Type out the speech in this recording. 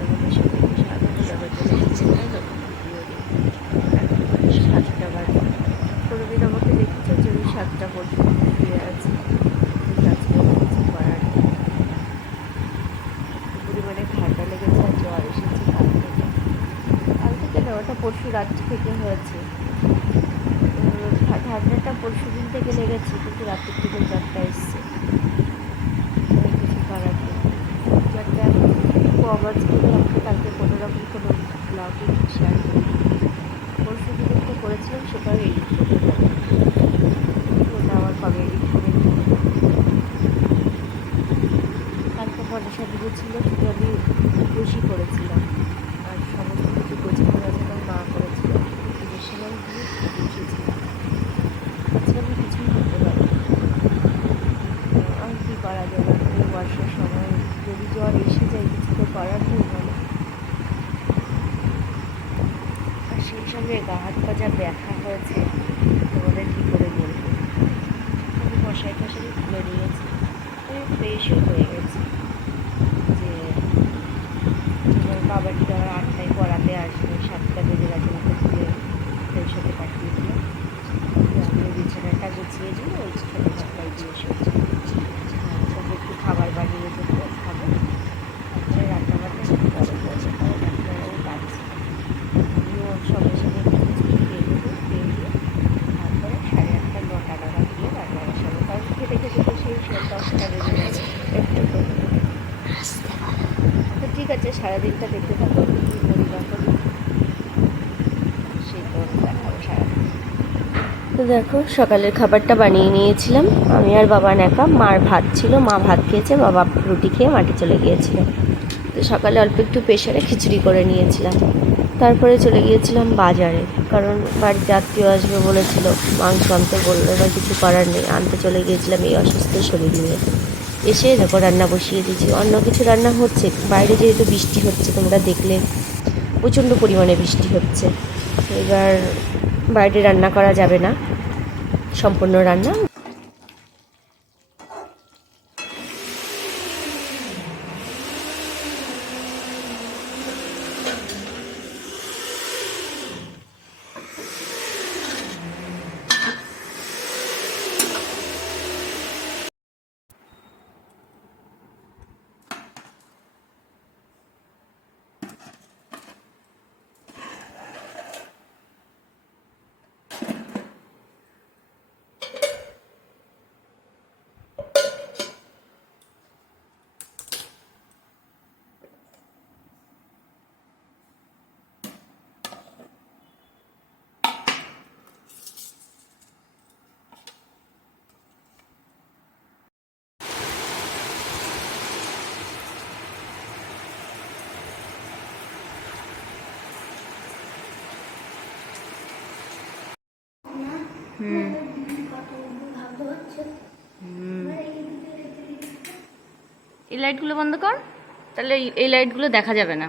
তোমাদের সাথে সাদা কালার চলে এসেছে তাই তো এখন 7টা বাজে। কোনোদিন আমাকে দেখেছো যে আমি 7টা পর্যন্ত শুয়ে আছি, আজকে কিছু করার নেই। পরিমাণে ঠান্ডা লেগেছে আর জ্বর এসেছে কাল থেকে না, ওটা পরশু রাত্রি থেকে হয়েছে। ঠান্ডাটা পরশু দিন থেকে লেগেছে, কিন্তু রাত্রির থেকে জ্বরটা এসছে, কিছু করার নেই। জ্বরটা কম আছে বলে আমাকে কালকে কোনো রকম কোনো ব্লগে শেয়ার করি। পরশু দিন একটা করেছিলাম, সেটাও এডিট করতে পারি, ওটা আমার কবে এডিট করে কালকে মনসা পুজো ছিল, শুধু আমি বসি করেছিলাম আর সমস্ত কিছু গোছ করার জন্য মা করেছিল। পুজোর সময় গিয়ে বসেছিলাম, আজকে আমি কিছুই করতে পারি। আর কী করা যাবে, এখন বর্ষার সময় যদি জ্বর এসে যায় কিছু তো করার নেই বলো। আর সেই সঙ্গে গা হাত পা যা ব্যথা হয়েছে তোমাদের কী করে বলবো। আমি মশাই টশাই খুলে নিয়েছি, আমি ফ্রেশও হয়ে গেছি। যে আমার বাবাটি আমার 8টায় পড়াতে আসবে, 7টা বেজে গেছে, ওকে তুলে ফ্রেশ হতে পাঠিয়ে দিল। আমিও বিছানাটা গুছিয়ে দিল, ওই ছোটো ভাতটাই দিয়ে এসেছি। ওকে একটু খাবার বানিয়ে দেবো, খাবো, তারপরে রান্নাবান্না একটু পরে করবো, কারণ এখন আমি পাচ্ছি না। আমিও সঙ্গে সঙ্গে একটু কিছু খেয়ে দেবো, খেয়ে দিয়ে তারপরে 8:30 9টা নাগাদ গিয়ে রান্না বসাবো, কারণ খেতে খেতে তো সেই 10টা বেজে যাবে একটু তো। তো ঠিক আছে, সারাদিনটা দেখতে থাকো কী করি না করি, সেই তো দেখাবো সারাদিন। তো দেখো, সকালের খাবারটা বানিয়ে নিয়েছিলাম আমি আর বাবা একা। মার ভাত ছিল, মা ভাত খেয়েছে, বাবা রুটি খেয়ে মাঠে চলে গিয়েছিল। তো সকালে অল্প একটু প্রেশারে খিচুড়ি করে নিয়েছিলাম। তারপরে চলে গিয়েছিলাম বাজারে, কারণ বাড়িতে আত্মীয় আসবে বলেছিল, মাংস আনতে বললো, এবার কিছু করার নেই, আনতে চলে গিয়েছিলাম এই অসুস্থ শরীর নিয়ে। এসে দেখো রান্না বসিয়ে দিয়েছি, অন্য কিছু রান্না হচ্ছে, বাইরে যেহেতু বৃষ্টি হচ্ছে তোমরা দেখলে প্রচণ্ড পরিমাণে বৃষ্টি হচ্ছে, এবার বাইরে রান্না করা যাবে না সম্পূর্ণ রান্না। এই লাইটগুলো বন্ধ কর, তাহলে এই লাইটগুলো দেখা যাবে না।